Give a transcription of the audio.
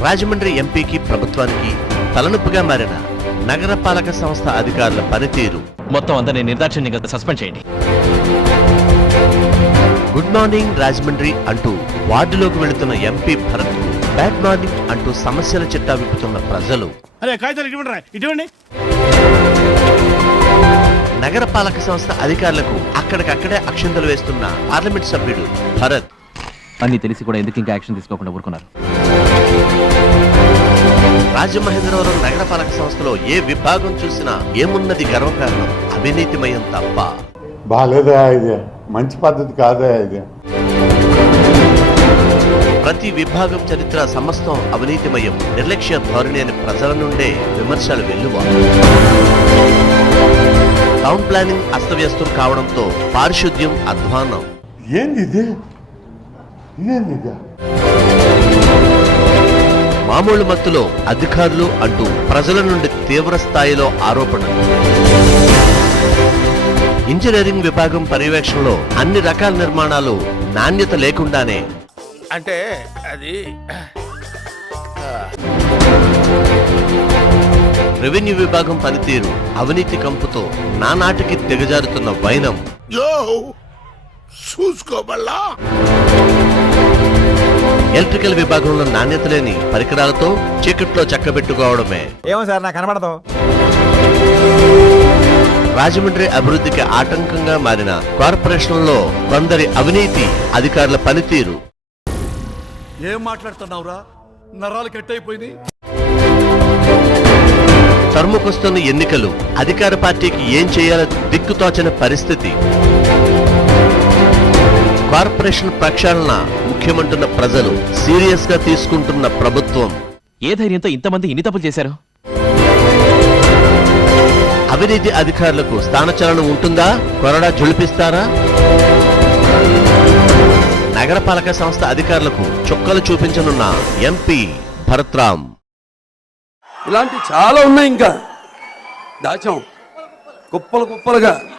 రాజమండ్రి ఎంపీకి ప్రభుత్వానికి తలనొప్పిగా మారిన నగరపాలక సంస్థ అధికారుల పనితీరు. మొత్తం అందరినీ నిర్దాక్షిణ్యంగా సస్పెండ్ చేయండి. గుడ్ మార్నింగ్ రాజమండ్రి అంటూ వార్డులోకి వెళుతున్న ఎంపీ భరత్, బ్యాడ్ మార్నింగ్ అంటూ సమస్యల చిట్టా విప్పుతున్న ప్రజలు. నగరపాలక సంస్థ అధికారులకు అక్కడికక్కడే అక్షంతలు వేస్తున్న పార్లమెంట్ సభ్యుడు భరత్. అన్ని తెలిసి కూడా ఎందుకు ఇంకా యాక్షన్ తీసుకోకుండా ఊరుకున్నారు? రాజమహేంద్రవరం నగరపాలక సంస్థలో ఏ విభాగం చూసినా ఏమున్నది గర్వకారణం అవినీతిమయం తప్ప. బాలేదా ఇది? మంచి పద్ధతి కాదా ఇది? ప్రతి విభాగం చరిత్ర సమస్తం అవినీతిమయం, నిర్లక్ష్య ధోరణి అని ప్రజల నుండే విమర్శలు వెల్లువ. టౌన్ ప్లానింగ్ అస్తవ్యస్తం కావడంతో పారిశుద్ధ్యం అధ్వానం. ఏంది మామూలు మత్తులో అధికారులు అంటూ ప్రజల నుండి తీవ్ర స్థాయిలో ఆరోపణలు. ఇంజనీరింగ్ విభాగం పర్యవేక్షణలో అన్ని రకాల నిర్మాణాలు నాణ్యత లేకుండానే. అంటే అది రెవెన్యూ విభాగం పనితీరు అవినీతి కంపుతో నానాటికి దిగజారుతున్న వైనం. చూసుకోబల్లా ఎలక్ట్రికల్ విభాగంలో నాణ్యత లేని పరికరాలతో చీకట్లో చక్కబెట్టుకోవడమే. ఏమో సార్ నాకు కనబడదు. రాజమండ్రి అభివృద్ధికి ఆటంకంగా మారిన కార్పొరేషన్లో కొందరి అవినీతి అధికారుల పనితీరు. ఏం మాట్లాడుతున్నావురా? నరాలు కట్టయిపోయింది. తరుముకొస్తున్న ఎన్నికలు, అధికార పార్టీకి ఏం చేయాలో దిక్కుతోచని పరిస్థితి. కార్పొరేషన్ ప్రక్షాళన ముఖ్యమంటున్న ప్రజలు, సీరియస్ గా తీసుకుంటున్న ప్రభుత్వం. ఏ ధైర్యంతో ఇంతమంది ఇన్ని తప్పులు చేశారు? అవినీతి అధికారులకు స్థానచలనం ఉంటుందా? కొరడా జులిపిస్తారా? నగరపాలక సంస్థ అధికారులకు చుక్కలు చూపించనున్న ఎంపీ భరత్రామ్. ఇలాంటి చాలా ఉన్నాయి, ఇంకా దాచాం కుప్పలు కుప్పలుగా.